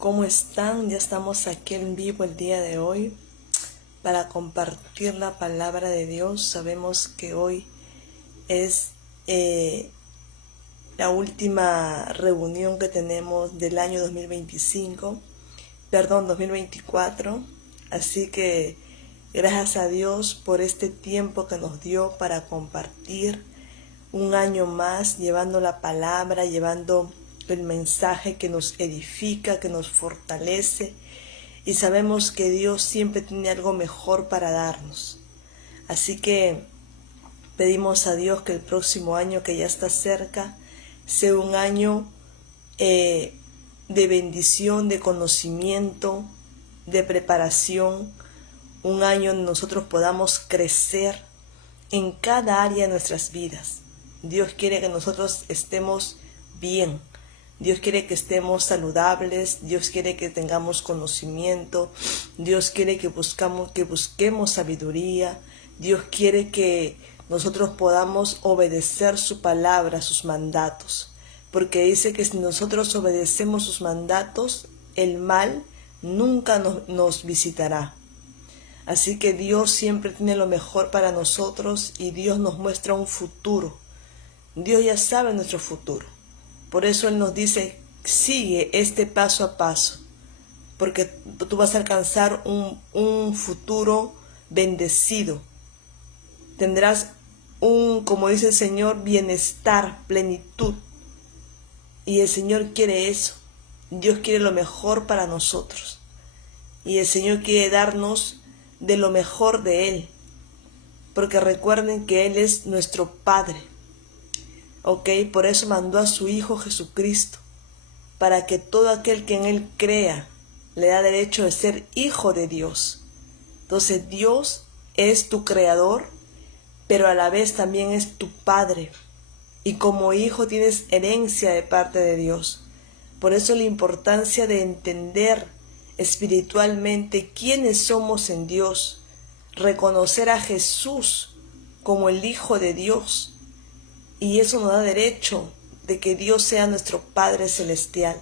¿Cómo están? Ya estamos aquí en vivo el día de hoy para compartir la palabra de Dios. Sabemos que hoy es la última reunión que tenemos del año 2024. Así que gracias a Dios por este tiempo que nos dio para compartir un año más, llevando la palabra, llevando el mensaje que nos edifica, que nos fortalece, y sabemos que Dios siempre tiene algo mejor para darnos. Así que pedimos a Dios que el próximo año, que ya está cerca, sea un año de bendición, de conocimiento, de preparación, un año donde nosotros podamos crecer en cada área de nuestras vidas. Dios quiere que nosotros estemos bien. Dios quiere que estemos saludables. Dios quiere que tengamos conocimiento. Dios quiere que busquemos sabiduría. Dios quiere que nosotros podamos obedecer su palabra, sus mandatos. Porque dice que si nosotros obedecemos sus mandatos, el mal nunca nos visitará. Así que Dios siempre tiene lo mejor para nosotros y Dios nos muestra un futuro. Dios ya sabe nuestro futuro. Por eso Él nos dice, sigue este paso a paso, porque tú vas a alcanzar un futuro bendecido. Tendrás como dice el Señor, bienestar, plenitud. Y el Señor quiere eso. Dios quiere lo mejor para nosotros. Y el Señor quiere darnos de lo mejor de Él, porque recuerden que Él es nuestro Padre, por eso mandó a su Hijo Jesucristo, para que todo aquel que en Él crea, le da derecho de ser hijo de Dios. Entonces Dios es tu creador, pero a la vez también es tu Padre, y como hijo tienes herencia de parte de Dios. Por eso la importancia de entender espiritualmente quiénes somos en Dios, reconocer a Jesús como el Hijo de Dios, y eso nos da derecho de que Dios sea nuestro Padre Celestial.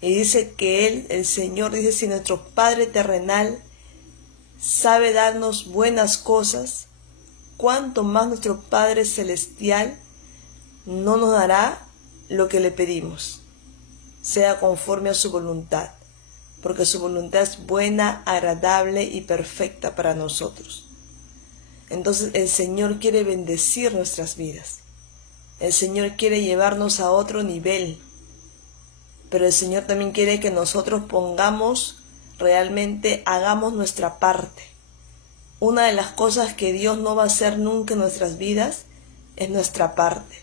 Y dice que Él, el Señor, dice, si nuestro Padre terrenal sabe darnos buenas cosas, ¿cuánto más nuestro Padre Celestial no nos dará lo que le pedimos, sea conforme a su voluntad? Porque su voluntad es buena, agradable y perfecta para nosotros. Entonces el Señor quiere bendecir nuestras vidas. El Señor quiere llevarnos a otro nivel. Pero el Señor también quiere que nosotros hagamos nuestra parte. Una de las cosas que Dios no va a hacer nunca en nuestras vidas es nuestra parte.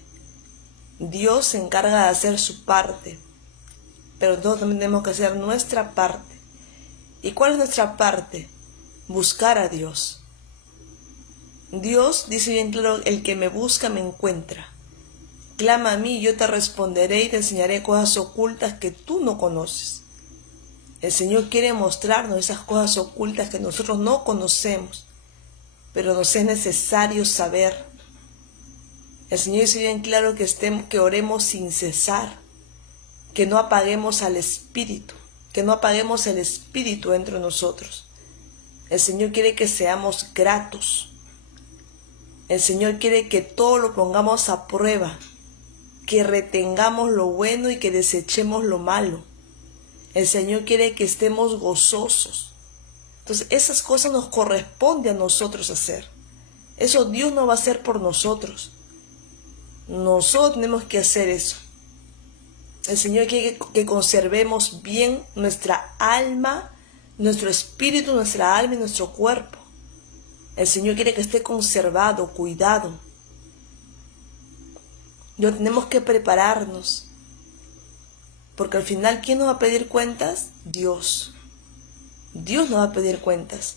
Dios se encarga de hacer su parte, pero nosotros también tenemos que hacer nuestra parte. ¿Y cuál es nuestra parte? Buscar a Dios. Dios dice bien claro, el que me busca me encuentra. Clama a mí, yo te responderé y te enseñaré cosas ocultas que tú no conoces. El Señor quiere mostrarnos esas cosas ocultas que nosotros no conocemos, pero nos es necesario saber. El Señor dice bien claro que oremos sin cesar, que no apaguemos al Espíritu, que no apaguemos el Espíritu dentro de nosotros. El Señor quiere que seamos gratos. El Señor quiere que todo lo pongamos a prueba, que retengamos lo bueno y que desechemos lo malo. El Señor quiere que estemos gozosos. Entonces esas cosas nos corresponde a nosotros hacer. Eso Dios no va a hacer por nosotros. Nosotros tenemos que hacer eso. El Señor quiere que conservemos bien nuestra alma, nuestro espíritu, nuestra alma y nuestro cuerpo. El Señor quiere que esté conservado, cuidado. No tenemos que prepararnos, porque al final, ¿quién nos va a pedir cuentas? Dios. Dios nos va a pedir cuentas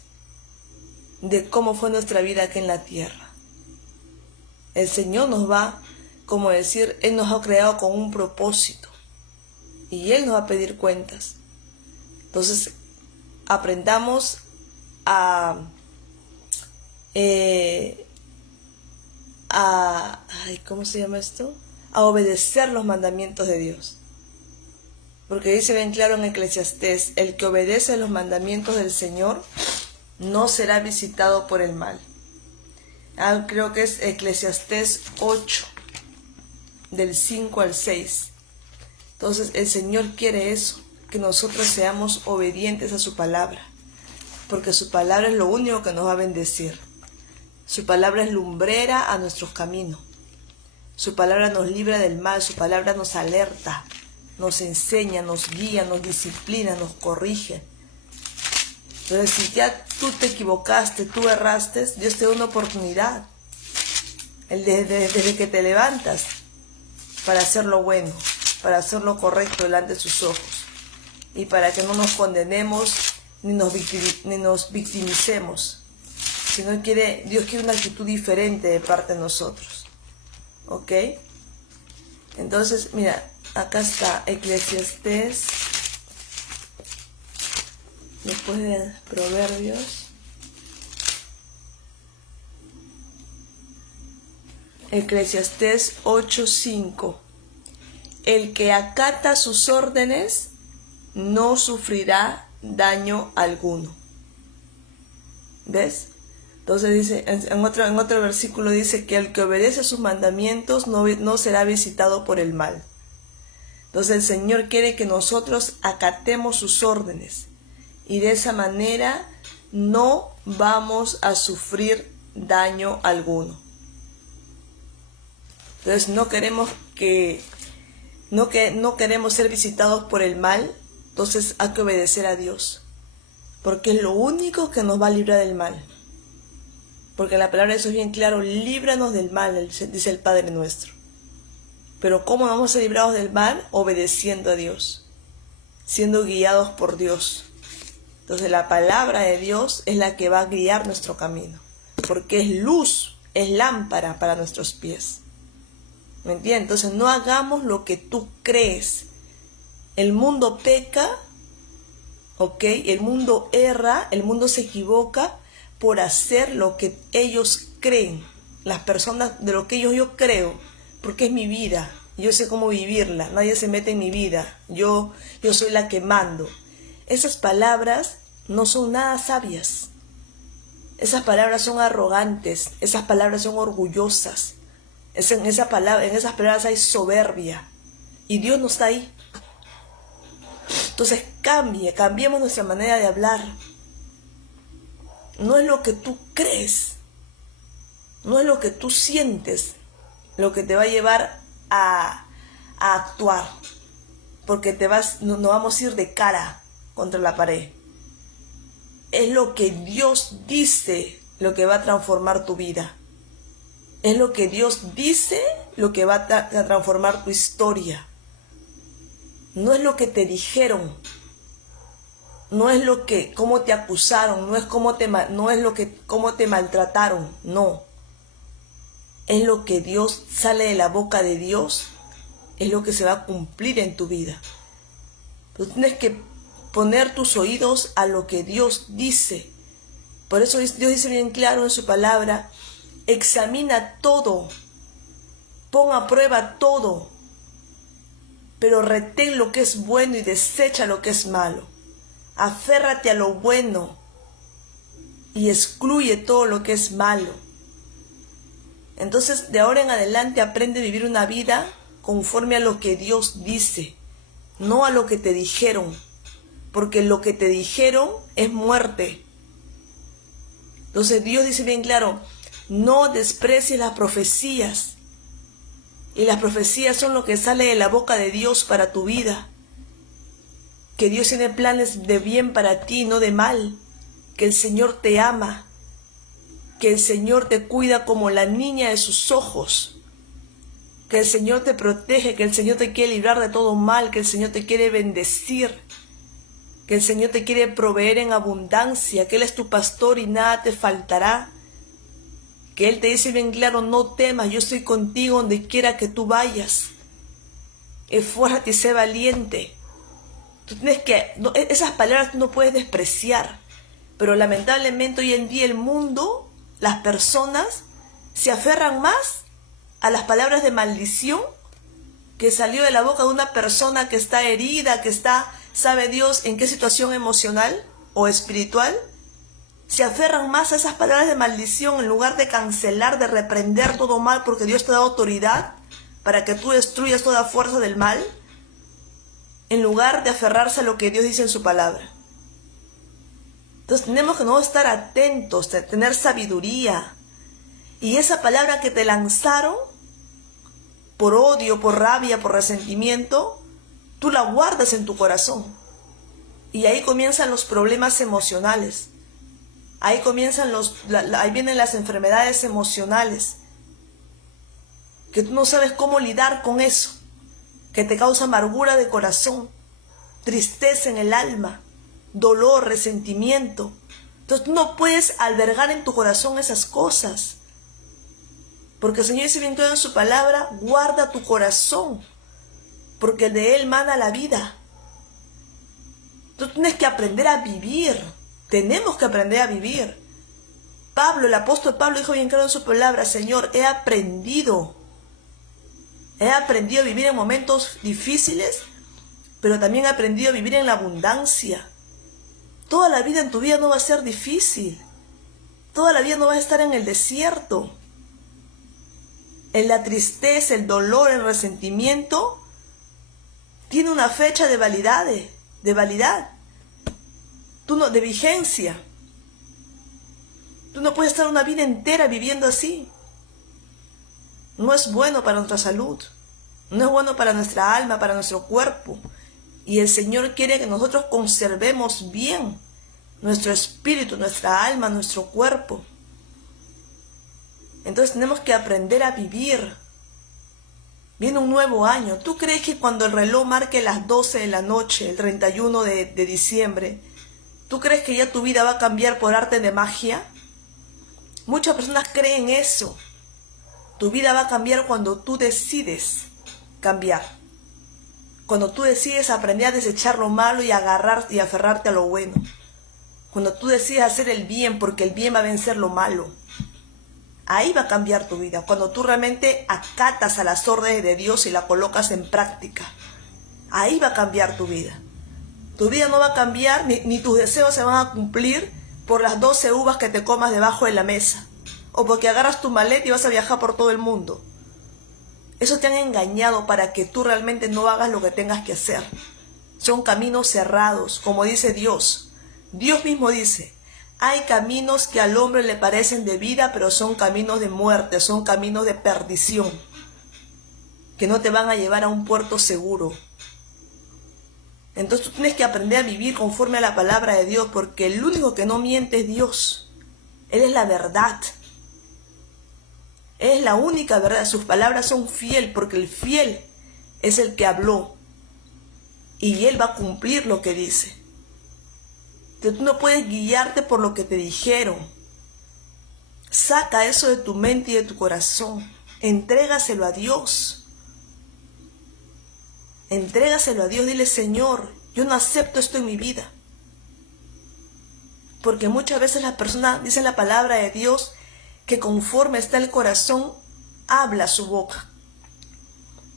de cómo fue nuestra vida aquí en la tierra. El Señor nos va, Él nos ha creado con un propósito y Él nos va a pedir cuentas. Entonces, aprendamos ¿cómo se llama esto? A obedecer los mandamientos de Dios. Porque dice bien claro en Eclesiastés, el que obedece los mandamientos del Señor no será visitado por el mal. Creo que es Eclesiastés 8, del 5 al 6. Entonces el Señor quiere eso, que nosotros seamos obedientes a su palabra, porque su palabra es lo único que nos va a bendecir. Su palabra es lumbrera a nuestros caminos. Su palabra nos libra del mal, su palabra nos alerta, nos enseña, nos guía, nos disciplina, nos corrige. Entonces, si ya tú te equivocaste, tú erraste, Dios te da una oportunidad, desde que te levantas, para hacer lo bueno, para hacer lo correcto delante de sus ojos, y para que no nos condenemos ni nos victimicemos, sino Dios quiere una actitud diferente de parte de nosotros. ¿Ok? Entonces, mira, acá está Eclesiastés, después de Proverbios, Eclesiastés 8:5. El que acata sus órdenes no sufrirá daño alguno. ¿Ves? Entonces dice, en otro versículo dice que el que obedece a sus mandamientos no será visitado por el mal. Entonces el Señor quiere que nosotros acatemos sus órdenes y de esa manera no vamos a sufrir daño alguno. Entonces no queremos ser visitados por el mal, entonces hay que obedecer a Dios, porque es lo único que nos va a librar del mal. Porque la palabra de Dios es bien claro, líbranos del mal, dice el Padre nuestro. Pero ¿cómo vamos a ser librados del mal? Obedeciendo a Dios, siendo guiados por Dios. Entonces la palabra de Dios es la que va a guiar nuestro camino, porque es luz, es lámpara para nuestros pies. ¿Me entiendes? Entonces no hagamos lo que tú crees. El mundo peca, ¿ok? El mundo erra, el mundo se equivoca por hacer lo que ellos creen. Las personas, de lo que yo creo, porque es mi vida. Yo sé cómo vivirla, nadie se mete en mi vida. Yo soy la que mando. Esas palabras no son nada sabias. Esas palabras son arrogantes, esas palabras son orgullosas. En esas palabras hay soberbia. Y Dios no está ahí. Entonces cambiemos nuestra manera de hablar. No es lo que tú crees, no es lo que tú sientes, lo que te va a llevar a actuar. Porque no vamos a ir de cara contra la pared. Es lo que Dios dice lo que va a transformar tu vida. Es lo que Dios dice lo que va a transformar tu historia. No es lo que te dijeron. No es cómo te acusaron. No es cómo te maltrataron. No. Es lo que Dios sale de la boca de Dios. Es lo que se va a cumplir en tu vida. Tú tienes que poner tus oídos a lo que Dios dice. Por eso Dios dice bien claro en su palabra, examina todo, pon a prueba todo, pero retén lo que es bueno y desecha lo que es malo. Aférrate a lo bueno y excluye todo lo que es malo. Entonces, de ahora en adelante aprende a vivir una vida conforme a lo que Dios dice, no a lo que te dijeron, porque lo que te dijeron es muerte. Entonces Dios dice bien claro, no desprecies las profecías. Y las profecías son lo que sale de la boca de Dios para tu vida. Que Dios tiene planes de bien para ti, no de mal. Que el Señor te ama. Que el Señor te cuida como la niña de sus ojos. Que el Señor te protege, que el Señor te quiere librar de todo mal, que el Señor te quiere bendecir. Que el Señor te quiere proveer en abundancia, que Él es tu pastor y nada te faltará. Que Él te dice bien claro, no temas, yo estoy contigo donde quiera que tú vayas. Esfuérzate y sé valiente. Esas palabras tú no puedes despreciar. Pero lamentablemente hoy en día el mundo, las personas, se aferran más a las palabras de maldición que salió de la boca de una persona que está herida, que está, ¿sabe Dios en qué situación emocional o espiritual? Se aferran más a esas palabras de maldición en lugar de cancelar, de reprender todo mal, porque Dios te da autoridad para que tú destruyas toda fuerza del mal, en lugar de aferrarse a lo que Dios dice en su palabra. Entonces tenemos que no estar atentos, tener sabiduría. Y esa palabra que te lanzaron, por odio, por rabia, por resentimiento, tú la guardas en tu corazón. Y ahí comienzan los problemas emocionales. Ahí comienzan ahí vienen las enfermedades emocionales. Que tú no sabes cómo lidiar con eso. Que te causa amargura de corazón, tristeza en el alma, dolor, resentimiento. Entonces tú no puedes albergar en tu corazón esas cosas. Porque el Señor dice bien claro en su palabra, guarda tu corazón, porque de él mana la vida. Tú tienes que aprender a vivir. Tenemos que aprender a vivir. El apóstol Pablo dijo bien claro en su palabra, Señor, he aprendido a vivir en momentos difíciles, pero también he aprendido a vivir en la abundancia. Toda la vida en tu vida no va a ser difícil. Toda la vida no vas a estar en el desierto. En la tristeza, el dolor, el resentimiento, tiene una fecha de validad, de vigencia. Tú no puedes estar una vida entera viviendo así. No es bueno para nuestra salud, no es bueno para nuestra alma, para nuestro cuerpo. Y el Señor quiere que nosotros conservemos bien nuestro espíritu, nuestra alma, nuestro cuerpo. Entonces tenemos que aprender a vivir. Viene un nuevo año. ¿Tú crees que cuando el reloj marque las 12 de la noche, el 31 de diciembre, tú crees que ya tu vida va a cambiar por arte de magia? Muchas personas creen eso. Tu vida va a cambiar cuando tú decides cambiar. Cuando tú decides aprender a desechar lo malo y agarrar y aferrarte a lo bueno. Cuando tú decides hacer el bien, porque el bien va a vencer lo malo. Ahí va a cambiar tu vida, cuando tú realmente acatas a las órdenes de Dios y la colocas en práctica. Ahí va a cambiar tu vida. Tu vida no va a cambiar, ni tus deseos se van a cumplir por las 12 uvas que te comas debajo de la mesa. O porque agarras tu maleta y vas a viajar por todo el mundo. Eso te han engañado para que tú realmente no hagas lo que tengas que hacer. Son caminos cerrados, como dice Dios. Dios mismo dice, hay caminos que al hombre le parecen de vida, pero son caminos de muerte, son caminos de perdición, que no te van a llevar a un puerto seguro. Entonces tú tienes que aprender a vivir conforme a la palabra de Dios, porque el único que no miente es Dios. Él es la verdad. Él es la única verdad. Sus palabras son fiel, porque el fiel es el que habló. Y Él va a cumplir lo que dice. Entonces tú no puedes guiarte por lo que te dijeron. Saca eso de tu mente y de tu corazón. Entrégaselo a Dios. Entrégaselo a Dios. Dile, Señor, yo no acepto esto en mi vida. Porque muchas veces las personas dicen la palabra de Dios que conforme está el corazón, habla su boca.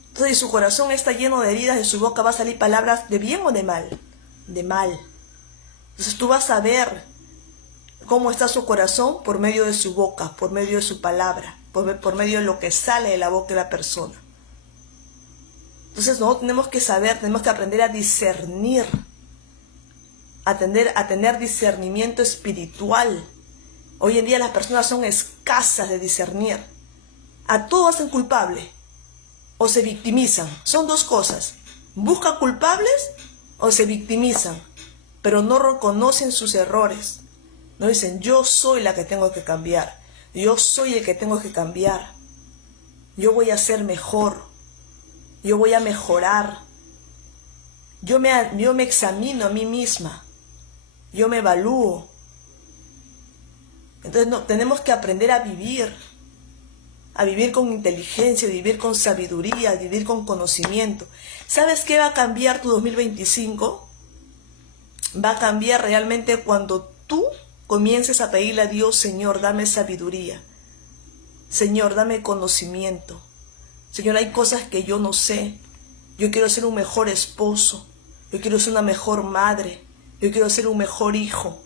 Entonces, si su corazón está lleno de heridas, de su boca va a salir palabras de bien o de mal. De mal. Entonces tú vas a ver cómo está su corazón por medio de su boca, por medio de su palabra, por medio de lo que sale de la boca de la persona. Entonces nosotros tenemos que saber, tenemos que aprender a discernir, a tener discernimiento espiritual. Hoy en día las personas son escasas de discernir. A todo hacen culpable o se victimizan. Son dos cosas. Buscan culpables o se victimizan, pero no reconocen sus errores. No dicen, yo soy la que tengo que cambiar. Yo soy el que tengo que cambiar. Yo voy a ser mejor. Yo voy a mejorar. Yo me examino a mí misma. Yo me evalúo. Entonces tenemos que aprender a vivir con inteligencia, a vivir con sabiduría, a vivir con conocimiento. ¿Sabes qué va a cambiar tu 2025? Va a cambiar realmente cuando tú comiences a pedirle a Dios, Señor, dame sabiduría. Señor, dame conocimiento. Señor, hay cosas que yo no sé. Yo quiero ser un mejor esposo. Yo quiero ser una mejor madre. Yo quiero ser un mejor hijo.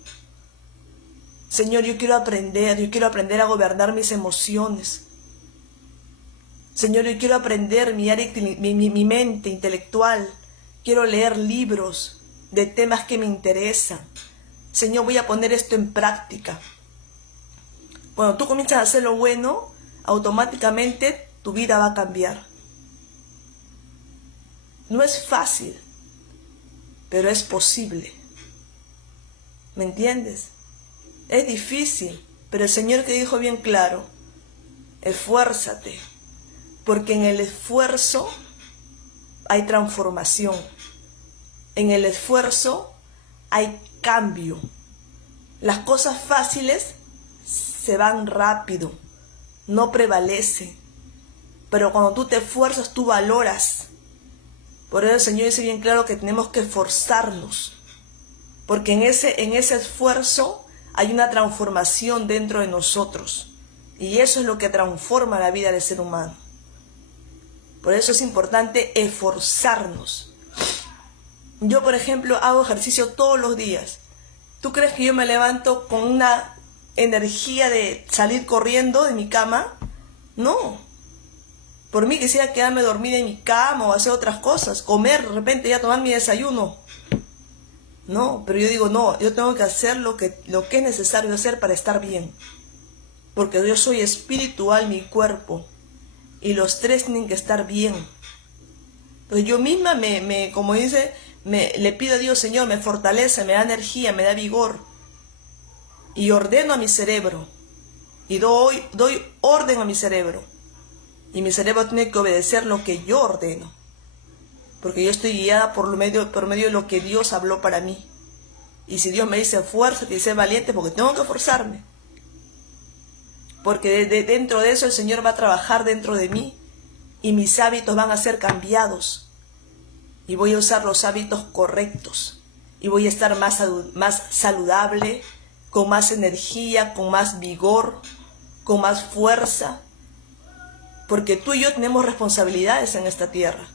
Señor, yo quiero aprender a gobernar mis emociones. Señor, yo quiero aprender mi mente intelectual. Quiero leer libros de temas que me interesan. Señor, voy a poner esto en práctica. Cuando tú comienzas a hacer lo bueno, automáticamente tu vida va a cambiar. No es fácil, pero es posible. ¿Me entiendes? Es difícil, pero el Señor que dijo bien claro, esfuérzate, porque en el esfuerzo hay transformación. En el esfuerzo hay cambio. Las cosas fáciles se van rápido, no prevalecen. Pero cuando tú te esfuerzas, tú valoras. Por eso el Señor dice bien claro que tenemos que esforzarnos. Porque en ese esfuerzo hay una transformación dentro de nosotros. Y eso es lo que transforma la vida del ser humano. Por eso es importante esforzarnos. Yo, por ejemplo, hago ejercicio todos los días. ¿Tú crees que yo me levanto con una energía de salir corriendo de mi cama? No. Por mí quisiera quedarme dormida en mi cama o hacer otras cosas. Comer, de repente ya tomar mi desayuno. No, pero yo digo, no, yo tengo que hacer lo que es necesario hacer para estar bien. Porque yo soy espiritual, mi cuerpo. Y los tres tienen que estar bien. Entonces yo misma como dice, le pido a Dios, Señor, me fortalece, me da energía, me da vigor. Y ordeno a mi cerebro. Y doy orden a mi cerebro. Y mi cerebro tiene que obedecer lo que yo ordeno. Porque yo estoy guiada por medio de lo que Dios habló para mí. Y si Dios me dice fuerza, te dice valiente, porque tengo que forzarme. Porque dentro de eso el Señor va a trabajar dentro de mí. Y mis hábitos van a ser cambiados. Y voy a usar los hábitos correctos. Y voy a estar más saludable, con más energía, con más vigor, con más fuerza. Porque tú y yo tenemos responsabilidades en esta tierra.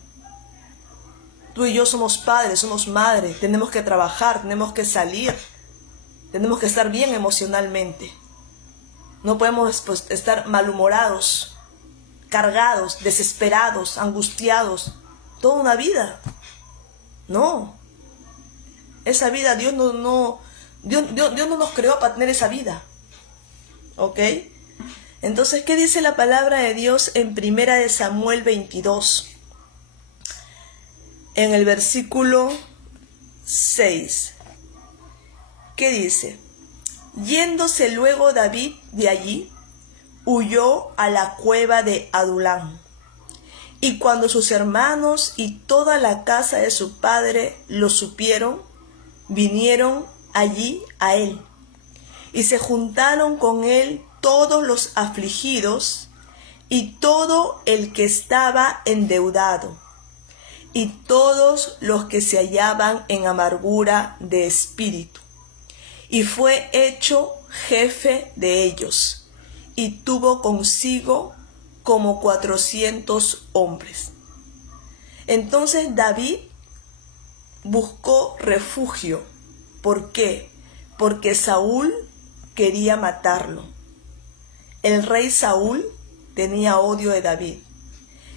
Tú y yo somos padres, somos madres, tenemos que trabajar, tenemos que salir, tenemos que estar bien emocionalmente. No podemos estar malhumorados, cargados, desesperados, angustiados, toda una vida. No. Esa vida Dios no nos creó para tener esa vida. ¿Ok? Entonces, ¿qué dice la palabra de Dios en 1 Samuel 22? En el versículo 6. ¿Qué dice? Yéndose luego David de allí, huyó a la cueva de Adulán. Y cuando sus hermanos y toda la casa de su padre lo supieron, vinieron allí a él. Y se juntaron con él todos los afligidos y todo el que estaba endeudado, y todos los que se hallaban en amargura de espíritu. Y fue hecho jefe de ellos, y tuvo consigo como 400 hombres. Entonces David buscó refugio. ¿Por qué? Porque Saúl quería matarlo. El rey Saúl tenía odio de David.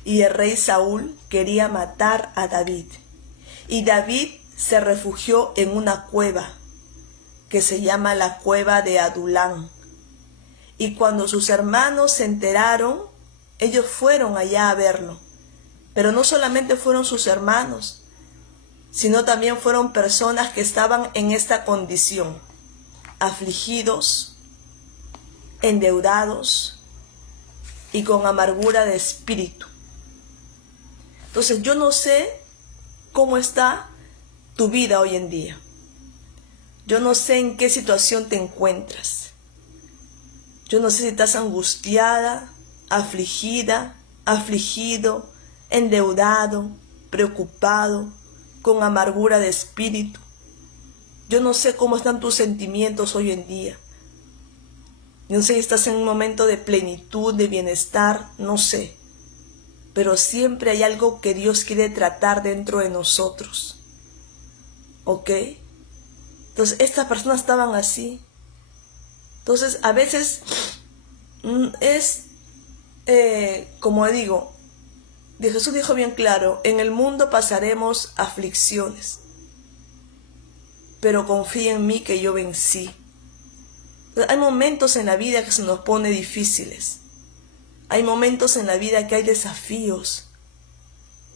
Y el rey Saúl quería matar a David. Y David se refugió en una cueva que se llama la cueva de Adulán. Y cuando sus hermanos se enteraron, ellos fueron allá a verlo. Pero no solamente fueron sus hermanos, sino también fueron personas que estaban en esta condición, afligidos, endeudados y con amargura de espíritu. Entonces yo no sé cómo está tu vida hoy en día. Yo no sé en qué situación te encuentras. Yo no sé si estás angustiada, afligida, afligido, endeudado, preocupado, con amargura de espíritu. Yo no sé cómo están tus sentimientos hoy en día. No sé si estás en un momento de plenitud, de bienestar, no sé. pero siempre hay algo que Dios quiere tratar dentro de nosotros. ¿Ok? Entonces, estas personas estaban así. Entonces, a veces como digo, Jesús dijo bien claro, en el mundo pasaremos aflicciones, pero confía en mí que yo vencí. Entonces, hay momentos en la vida que se nos pone difíciles. Hay momentos en la vida que hay desafíos.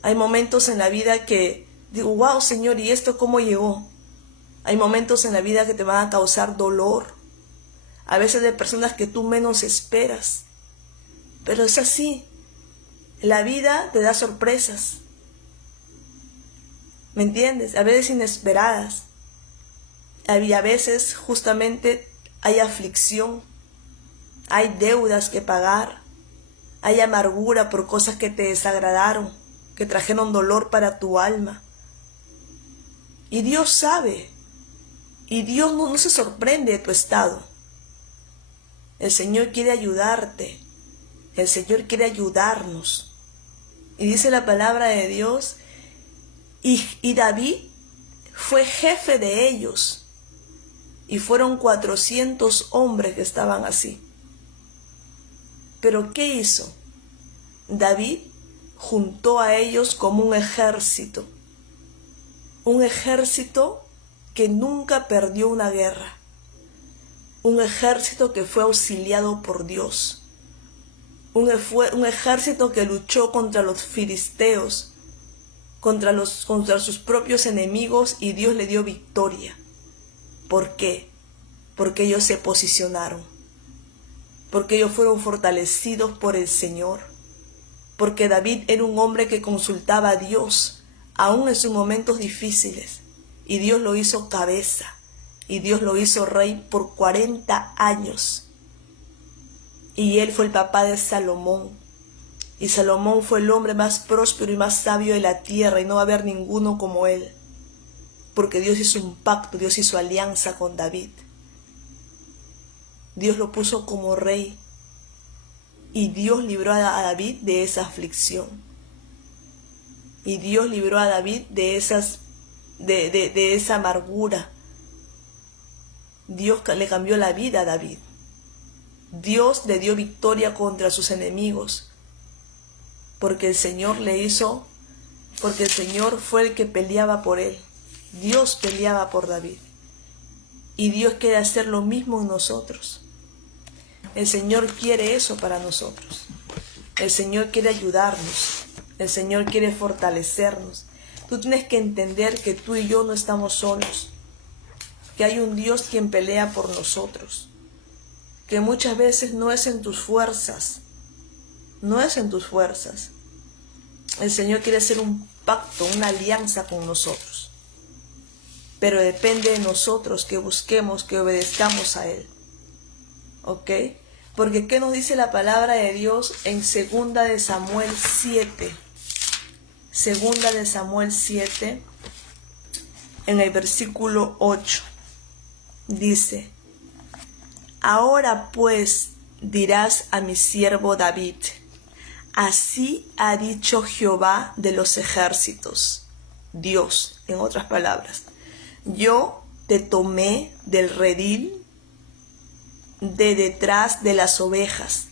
Hay momentos en la vida que digo, wow, Señor, ¿y esto cómo llegó? Hay momentos en la vida que te van a causar dolor. A veces de personas que tú menos esperas. Pero es así. La vida te da sorpresas. ¿Me entiendes? A veces inesperadas. Y a veces justamente hay aflicción. Hay deudas que pagar. Hay amargura por cosas que te desagradaron, que trajeron dolor para tu alma. Y Dios sabe. Y Dios no se sorprende de tu estado. El Señor quiere ayudarte. El Señor quiere ayudarnos. Y dice la palabra de Dios, y David fue jefe de ellos. Y fueron 400 hombres que estaban así. Pero ¿qué hizo? David juntó a ellos como un ejército. Un ejército que nunca perdió una guerra. Un ejército que fue auxiliado por Dios. Un ejército que luchó contra los filisteos, contra sus propios enemigos, y Dios le dio victoria. ¿Por qué? Porque ellos se posicionaron. Porque ellos fueron fortalecidos por el Señor. Porque David era un hombre que consultaba a Dios, aún en sus momentos difíciles. Y Dios lo hizo cabeza. Y Dios lo hizo rey por 40 años. Y él fue el papá de Salomón. Y Salomón fue el hombre más próspero y más sabio de la tierra. Y no va a haber ninguno como él. Porque Dios hizo un pacto, Dios hizo alianza con David. Dios lo puso como rey. Y Dios libró a David de esa aflicción. Y Dios libró a David de esa amargura. Dios le cambió la vida a David. Dios le dio victoria contra sus enemigos. Porque el Señor fue el que peleaba por él. Dios peleaba por David. Y Dios quiere hacer lo mismo en nosotros. El Señor quiere eso para nosotros. El Señor quiere ayudarnos. El Señor quiere fortalecernos. Tú tienes que entender que tú y yo no estamos solos. Que hay un Dios quien pelea por nosotros. Que muchas veces no es en tus fuerzas. No es en tus fuerzas. El Señor quiere hacer un pacto, una alianza con nosotros. Pero depende de nosotros que busquemos, que obedezcamos a Él. ¿Ok? Porque ¿qué nos dice la palabra de Dios en 2 de Samuel 7? 2 de Samuel 7, en el versículo 8. Dice: ahora pues dirás a mi siervo David, así ha dicho Jehová de los ejércitos, Dios, en otras palabras, yo te tomé del redil de detrás de las ovejas,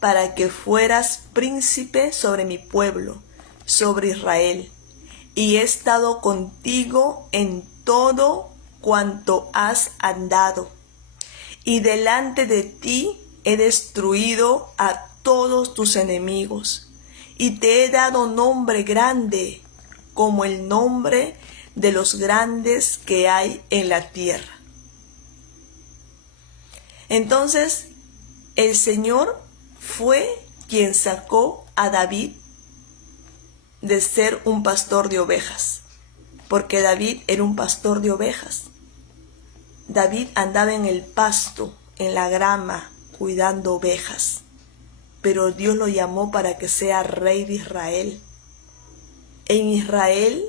para que fueras príncipe sobre mi pueblo, sobre Israel, y he estado contigo en todo cuanto has andado, y delante de ti he destruido a todos tus enemigos, y te he dado nombre grande, como el nombre de los grandes que hay en la tierra. Entonces, el Señor fue quien sacó a David de ser un pastor de ovejas, porque David era un pastor de ovejas. David andaba en el pasto, en la grama, cuidando ovejas, pero Dios lo llamó para que sea rey de Israel. En Israel,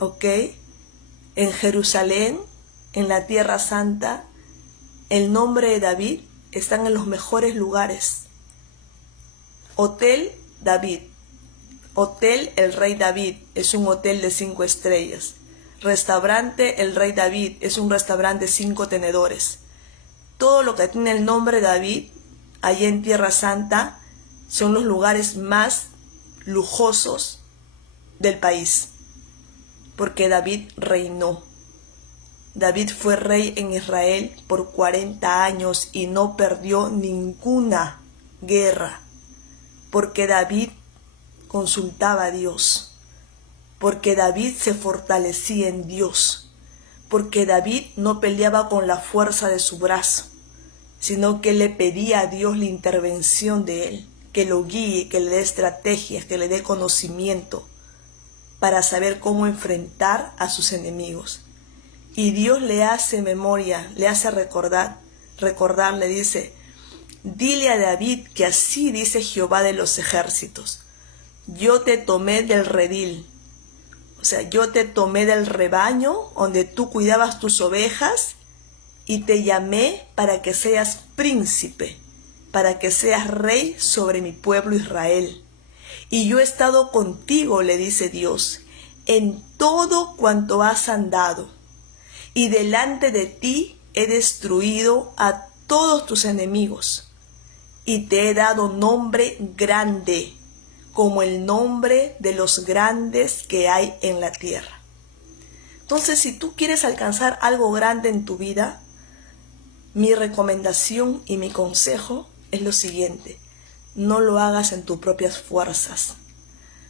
¿ok? En Jerusalén, en la Tierra Santa, el nombre de David está en los mejores lugares. Hotel David, Hotel El Rey David es un hotel de 5 estrellas. Restaurante El Rey David es un restaurante de 5 tenedores. Todo lo que tiene el nombre David, allá en Tierra Santa, son los lugares más lujosos del país. Porque David reinó. David fue rey en Israel por 40 años y no perdió ninguna guerra. Porque David consultaba a Dios. Porque David se fortalecía en Dios. Porque David no peleaba con la fuerza de su brazo, sino que le pedía a Dios la intervención de él, que lo guíe, que le dé estrategias, que le dé conocimiento para saber cómo enfrentar a sus enemigos. Y Dios le hace memoria, le hace recordar, le dice: dile a David que así dice Jehová de los ejércitos: yo te tomé del redil, o sea, yo te tomé del rebaño donde tú cuidabas tus ovejas y te llamé para que seas príncipe, para que seas rey sobre mi pueblo Israel. Y yo he estado contigo, le dice Dios, en todo cuanto has andado. Y delante de ti he destruido a todos tus enemigos. Y te he dado nombre grande, como el nombre de los grandes que hay en la tierra. Entonces, si tú quieres alcanzar algo grande en tu vida, mi recomendación y mi consejo es lo siguiente: no lo hagas en tus propias fuerzas,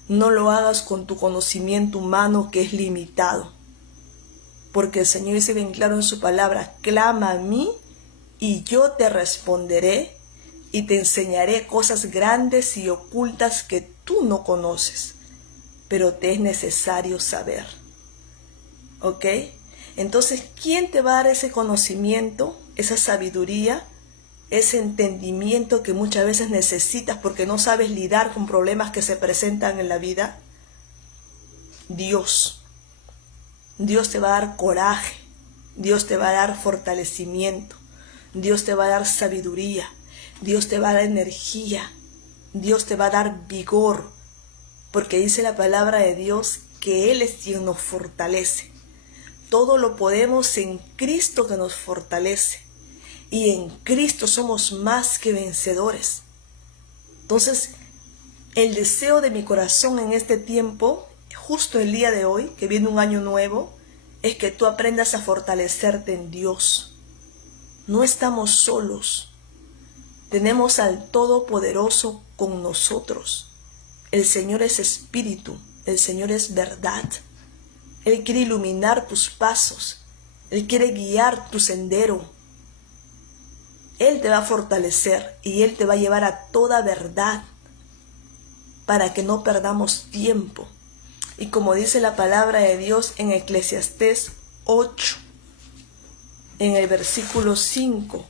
no lo hagas con tu conocimiento humano que es limitado, porque el Señor dice bien claro en su palabra: clama a mí y yo te responderé y te enseñaré cosas grandes y ocultas que tú no conoces, pero te es necesario saber. ¿Ok? Entonces, ¿quién te va a dar ese conocimiento, esa sabiduría, ese entendimiento que muchas veces necesitas porque no sabes lidiar con problemas que se presentan en la vida? Dios. Dios te va a dar coraje, Dios te va a dar fortalecimiento, Dios te va a dar sabiduría, Dios te va a dar energía, Dios te va a dar vigor, porque dice la palabra de Dios que Él es quien nos fortalece. Todo lo podemos en Cristo que nos fortalece. Y en Cristo somos más que vencedores. Entonces, el deseo de mi corazón en este tiempo, justo el día de hoy, que viene un año nuevo, es que tú aprendas a fortalecerte en Dios. No estamos solos. Tenemos al Todopoderoso con nosotros. El Señor es espíritu, el Señor es verdad. Él quiere iluminar tus pasos, Él quiere guiar tu sendero. Él te va a fortalecer y Él te va a llevar a toda verdad para que no perdamos tiempo. Y como dice la palabra de Dios en Eclesiastés 8, en el versículo 5,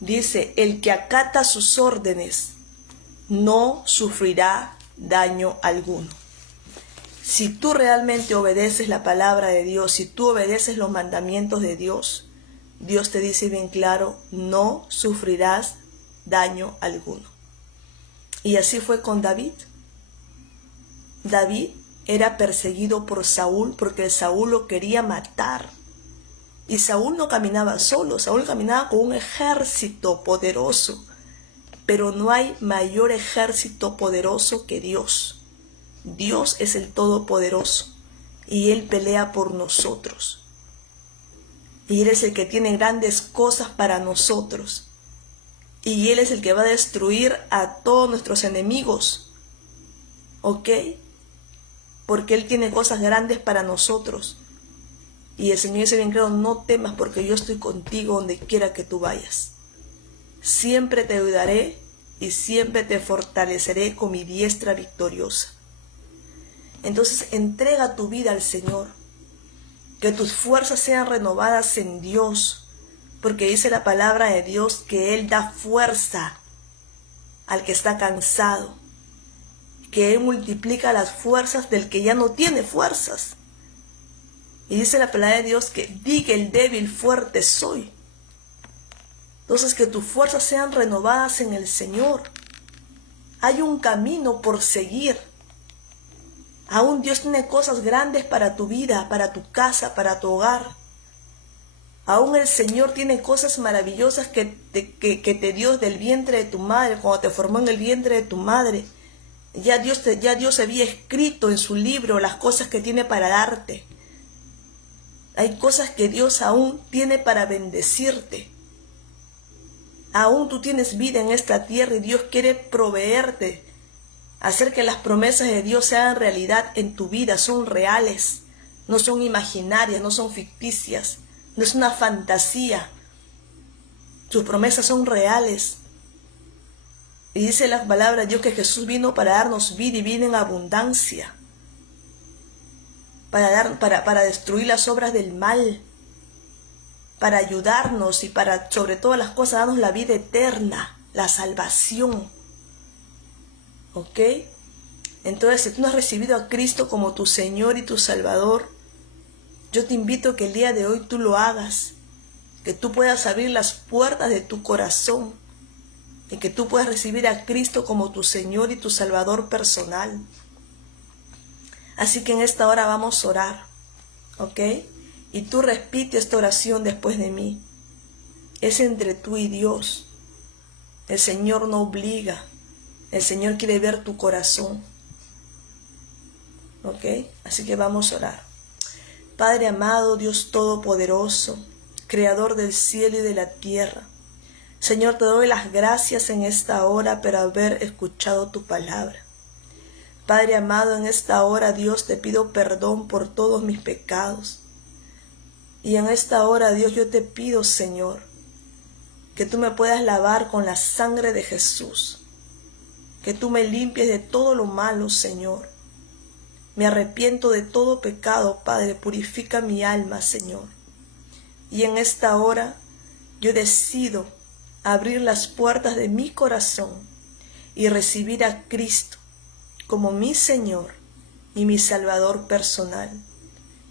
dice: el que acata sus órdenes no sufrirá daño alguno. Si tú realmente obedeces la palabra de Dios, si tú obedeces los mandamientos de Dios, Dios te dice bien claro: no sufrirás daño alguno. Y así fue con David. David era perseguido por Saúl porque Saúl lo quería matar. Y Saúl no caminaba solo, Saúl caminaba con un ejército poderoso. Pero no hay mayor ejército poderoso que Dios. Dios es el Todopoderoso y Él pelea por nosotros. Y Él es el que tiene grandes cosas para nosotros. Y Él es el que va a destruir a todos nuestros enemigos. ¿Ok? Porque Él tiene cosas grandes para nosotros. Y el Señor dice bien claro: no temas, porque yo estoy contigo donde quiera que tú vayas. Siempre te ayudaré y siempre te fortaleceré con mi diestra victoriosa. Entonces, entrega tu vida al Señor. Que tus fuerzas sean renovadas en Dios. Porque dice la palabra de Dios que Él da fuerza al que está cansado. Que Él multiplica las fuerzas del que ya no tiene fuerzas. Y dice la palabra de Dios que diga el débil: fuerte soy. Entonces, que tus fuerzas sean renovadas en el Señor. Hay un camino por seguir. Aún Dios tiene cosas grandes para tu vida, para tu casa, para tu hogar. Aún el Señor tiene cosas maravillosas que te dio del vientre de tu madre, cuando te formó en el vientre de tu madre. Ya Dios había escrito en su libro las cosas que tiene para darte. Hay cosas que Dios aún tiene para bendecirte. Aún tú tienes vida en esta tierra y Dios quiere proveerte, hacer que las promesas de Dios sean realidad en tu vida. Son reales, no son imaginarias, no son ficticias, no es una fantasía. Sus promesas son reales. Y dice la palabra de Dios que Jesús vino para darnos vida y vida en abundancia, para destruir las obras del mal, para ayudarnos y para, sobre todas las cosas, darnos la vida eterna, la salvación. ¿Ok? Entonces, si tú no has recibido a Cristo como tu Señor y tu Salvador, yo te invito a que el día de hoy tú lo hagas, que tú puedas abrir las puertas de tu corazón y que tú puedas recibir a Cristo como tu Señor y tu Salvador personal. Así que en esta hora vamos a orar, ¿ok? Y tú repite esta oración después de mí. Es entre tú y Dios. El Señor no obliga. El Señor quiere ver tu corazón. ¿Ok? Así que vamos a orar. Padre amado, Dios todopoderoso, Creador del cielo y de la tierra. Señor, te doy las gracias en esta hora por haber escuchado tu palabra. Padre amado, en esta hora, Dios, te pido perdón por todos mis pecados. Y en esta hora, Dios, yo te pido, Señor, que tú me puedas lavar con la sangre de Jesús. Que tú me limpies de todo lo malo, Señor. Me arrepiento de todo pecado, Padre. Purifica mi alma, Señor. Y en esta hora, yo decido abrir las puertas de mi corazón y recibir a Cristo como mi Señor y mi Salvador personal.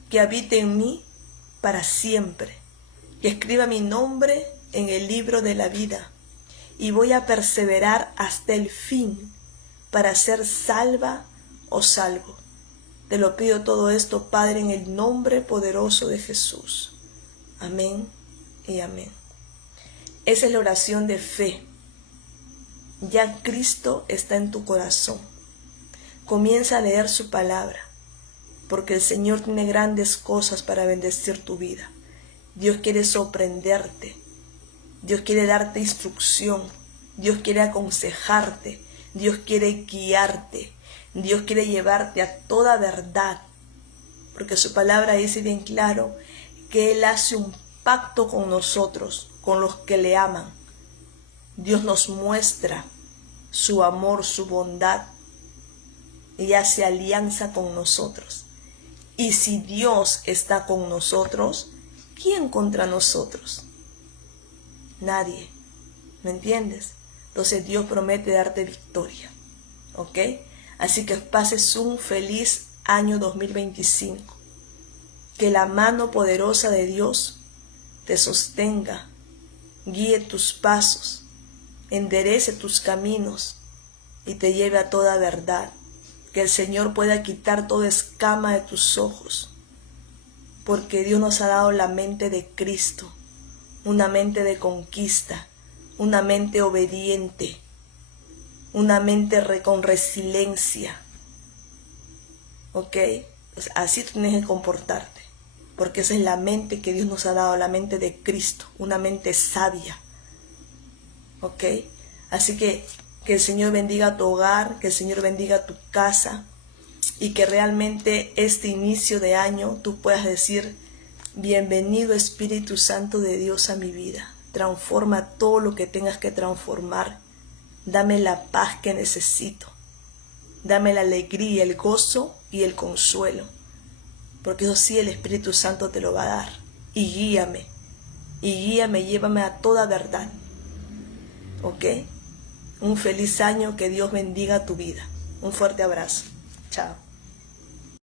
Que habite en mí para siempre. Que escriba mi nombre en el libro de la vida. Y voy a perseverar hasta el fin para ser salva o salvo. Te lo pido todo esto, Padre, en el nombre poderoso de Jesús. Amén y amén. Esa es la oración de fe. Ya Cristo está en tu corazón. Comienza a leer su palabra, porque el Señor tiene grandes cosas para bendecir tu vida. Dios quiere sorprenderte. Dios quiere darte instrucción. Dios quiere aconsejarte. Dios quiere guiarte. Dios quiere llevarte a toda verdad. Porque su palabra dice bien claro que Él hace un pacto con nosotros, con los que le aman. Dios nos muestra su amor, su bondad, y hace alianza con nosotros. Y si Dios está con nosotros, ¿quién contra nosotros? Nadie. ¿Me entiendes? Entonces Dios promete darte victoria. ¿Ok? Así que pases un feliz año 2025. Que la mano poderosa de Dios te sostenga, guíe tus pasos, enderece tus caminos y te lleve a toda verdad. Que el Señor pueda quitar toda escama de tus ojos. Porque Dios nos ha dado la mente de Cristo, una mente de conquista, una mente obediente, una mente con resiliencia. ¿Ok? Pues así tú tienes que comportarte, porque esa es la mente que Dios nos ha dado, la mente de Cristo, una mente sabia. ¿Ok? Así que el Señor bendiga tu hogar, que el Señor bendiga tu casa, y que realmente este inicio de año tú puedas decir: bienvenido Espíritu Santo de Dios a mi vida. Transforma todo lo que tengas que transformar. Dame la paz que necesito. Dame la alegría, el gozo y el consuelo. Porque eso sí, el Espíritu Santo te lo va a dar. Y guíame, llévame a toda verdad. ¿Ok? Un feliz año, que Dios bendiga tu vida. Un fuerte abrazo. Chao.